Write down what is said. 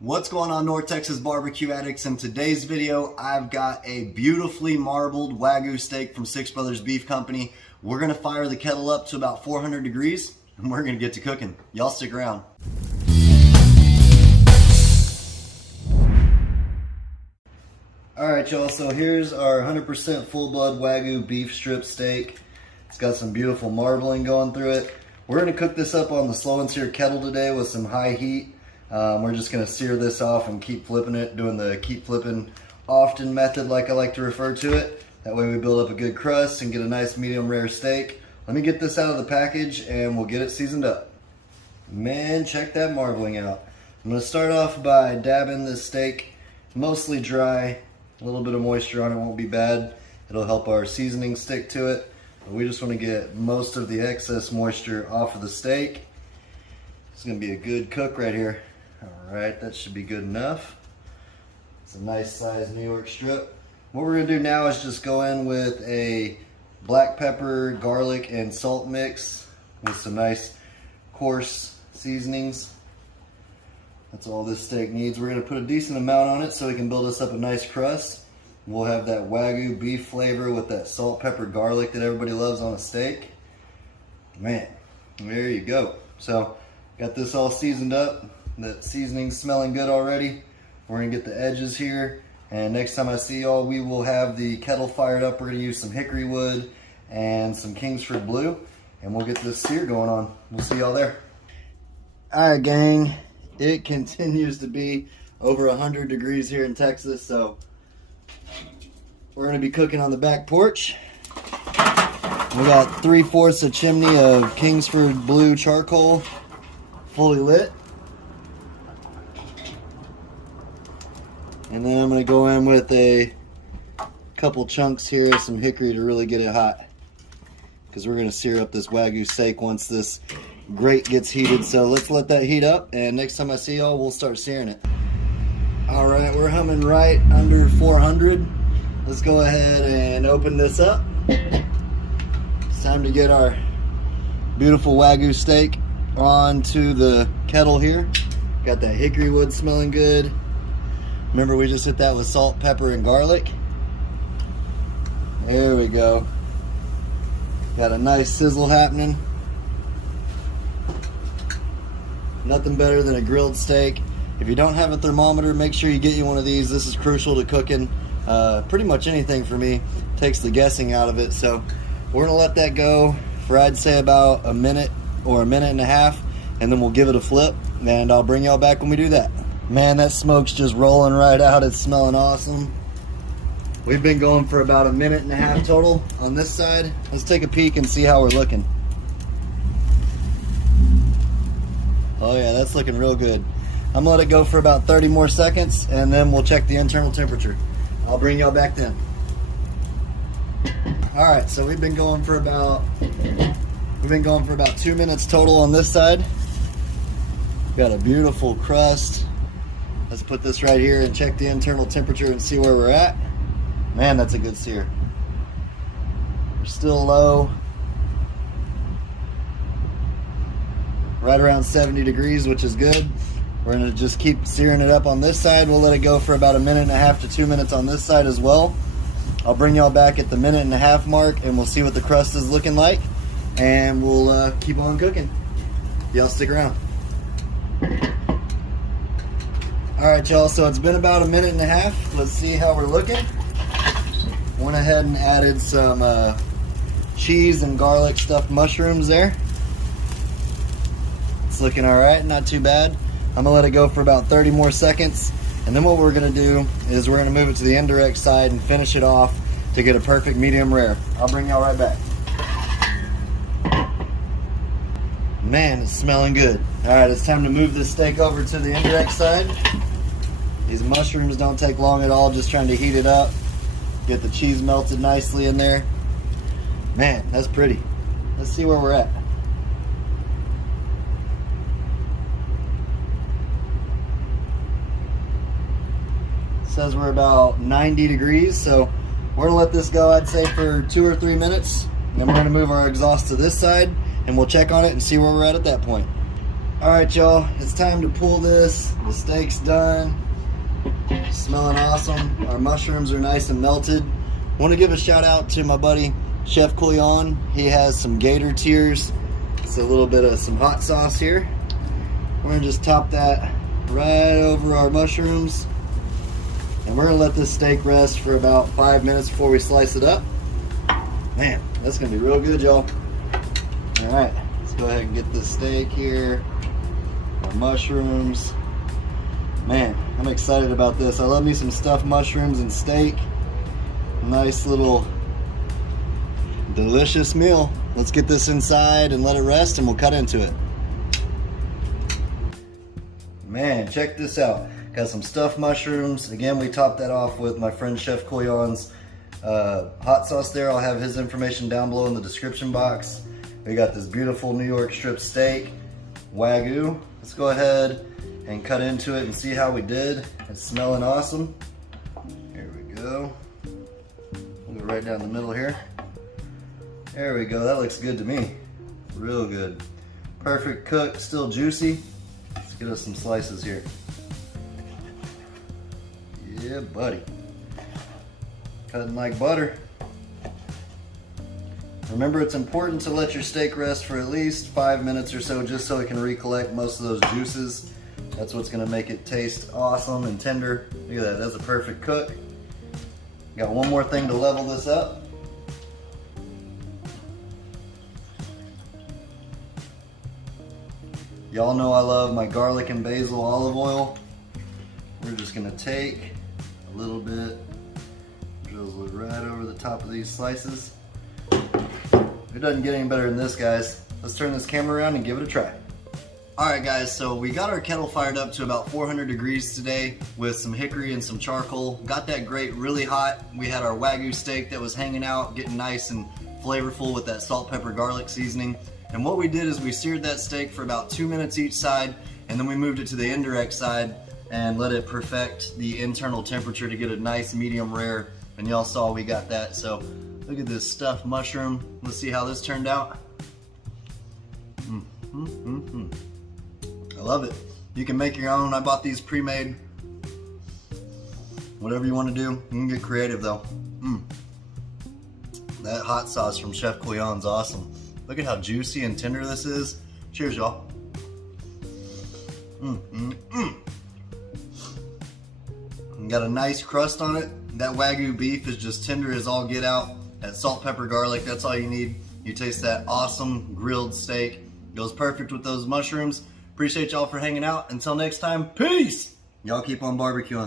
What's going on, North Texas barbecue addicts? In today's video, I've got a beautifully marbled Wagyu steak from Six Brothers Beef Company. We're gonna fire the kettle up to about 400 degrees and we're gonna get to cooking. Y'all stick around. All right, y'all, so here's our 100% full blood Wagyu beef strip steak. It's got some beautiful marbling going through it. We're gonna cook this up on the slow and sear kettle today with some high heat. We're just gonna sear this off and keep flipping it, doing the keep flipping often method like I like to refer to it. That way we build up a good crust and get a nice medium rare steak. Let me get this out of the package and we'll get it seasoned up. Man, check that marbling out. I'm gonna start off by dabbing this steak mostly dry. A little bit of moisture on it won't be bad. It'll help our seasoning stick to it. But we just wanna get most of the excess moisture off of the steak. It's gonna be a good cook right here. All right, that should be good enough. It's a nice size New York strip. What we're gonna do now is just go in with a black pepper, garlic, and salt mix with some nice coarse seasonings. That's all this steak needs. We're gonna put a decent amount on it so we can build us up a nice crust. We'll have that Wagyu beef flavor with that salt, pepper, garlic that everybody loves on a steak. Man, there you go. So, got this all seasoned up. That seasoning's smelling good already. We're gonna get the edges here, and next time I see y'all, we will have the kettle fired up. We're gonna use some hickory wood and some Kingsford blue, and we'll get this sear going on. We'll see y'all there. All right, gang, it continues to be over 100 degrees here in Texas, so we're gonna be cooking on the back porch. We got 3/4 a chimney of Kingsford blue charcoal, fully lit. And then I'm going to go in with a couple chunks here of some hickory to really get it hot. Because we're going to sear up this Wagyu steak once this grate gets heated. So let's let that heat up, and next time I see y'all, we'll start searing it. Alright, we're humming right under 400. Let's go ahead and open this up. It's time to get our beautiful Wagyu steak onto the kettle here. Got that hickory wood smelling good. Remember, we just hit that with salt, pepper, and garlic. There we go. Got a nice sizzle happening. Nothing better than a grilled steak. If you don't have a thermometer, make sure you get you one of these. This is crucial to cooking pretty much anything for me. Takes the guessing out of it. So we're gonna let that go for, I'd say, about a minute or a minute and a half, and then we'll give it a flip, and I'll bring y'all back when we do that. Man, that smoke's just rolling right out. It's smelling awesome. We've been going for about a minute and a half total on this side. Let's take a peek and see how we're looking. Oh yeah, that's looking real good. I'm gonna let it go for about 30 more seconds, and then we'll check the internal temperature. I'll bring y'all back then. All right, so we've been going for about 2 minutes total on this side. Got a beautiful crust. Let's put this right here and check the internal temperature and see where we're at. Man, that's a good sear. We're still low. Right around 70 degrees, which is good. We're gonna just keep searing it up on this side. We'll let it go for about a minute and a half to 2 minutes on this side as well. I'll bring y'all back at the minute and a half mark, and we'll see what the crust is looking like, and we'll keep on cooking. Y'all stick around. Alright, y'all, so it's been about a minute and a half. Let's see how we're looking. Went ahead and added some cheese and garlic stuffed mushrooms there. It's looking alright, not too bad. I'm gonna let it go for about 30 more seconds, and then what we're gonna do is we're gonna move it to the indirect side and finish it off to get a perfect medium rare. I'll bring y'all right back. Man, it's smelling good. Alright, it's time to move this steak over to the indirect side. These mushrooms don't take long at all, just trying to heat it up. Get the cheese melted nicely in there. Man, that's pretty. Let's see where we're at. It says we're about 90 degrees, so we're gonna let this go, I'd say, for 2 or 3 minutes. Then we're gonna move our exhaust to this side, and we'll check on it and see where we're at that point. All right, y'all, it's time to pull this. The steak's done. Smelling awesome. Our mushrooms are nice and melted. I want to give a shout out to my buddy Chef Couillon. He has some gator tears. It's a little bit of some hot sauce here. We're gonna just top that right over our mushrooms, and we're gonna let this steak rest for about 5 minutes before we slice it up. Man, that's gonna be real good, y'all. All right, let's go ahead and get this steak here. Our mushrooms. Man, I'm excited about this. I love me some stuffed mushrooms and steak. Nice little delicious meal. Let's get this inside and let it rest, and we'll cut into it. Man, check this out. Got some stuffed mushrooms. Again, we topped that off with my friend Chef Couillon's hot sauce there. I'll have his information down below in the description box. We got this beautiful New York strip steak, Wagyu. Let's go ahead and cut into it and see how we did. It's smelling awesome. Here we go. We'll go right down the middle here. There we go, that looks good to me. Real good. Perfect cook, still juicy. Let's get us some slices here. Yeah, buddy. Cutting like butter. Remember, it's important to let your steak rest for at least 5 minutes or so, just so it can recollect most of those juices. That's what's gonna make it taste awesome and tender. Look at that, that's a perfect cook. Got one more thing to level this up. Y'all know I love my garlic and basil olive oil. We're just gonna take a little bit, drizzle it right over the top of these slices. It doesn't get any better than this, guys. Let's turn this camera around and give it a try. All right, guys, so we got our kettle fired up to about 400 degrees today with some hickory and some charcoal. Got that grate really hot. We had our Wagyu steak that was hanging out, getting nice and flavorful with that salt, pepper, garlic seasoning. And what we did is we seared that steak for about 2 minutes each side, and then we moved it to the indirect side and let it perfect the internal temperature to get a nice medium rare. And y'all saw we got that. So look at this stuffed mushroom. Let's see how this turned out. I love it. You can make your own. I bought these pre-made. Whatever you want to do, you can get creative though. That hot sauce from Chef Couillon's awesome. Look at how juicy and tender this is. Cheers, y'all. Got a nice crust on it. That Wagyu beef is just tender as all get out. That salt, pepper, garlic, that's all you need. You taste that awesome grilled steak. Goes perfect with those mushrooms. Appreciate y'all for hanging out. Until next time, peace! Y'all keep on barbecuing.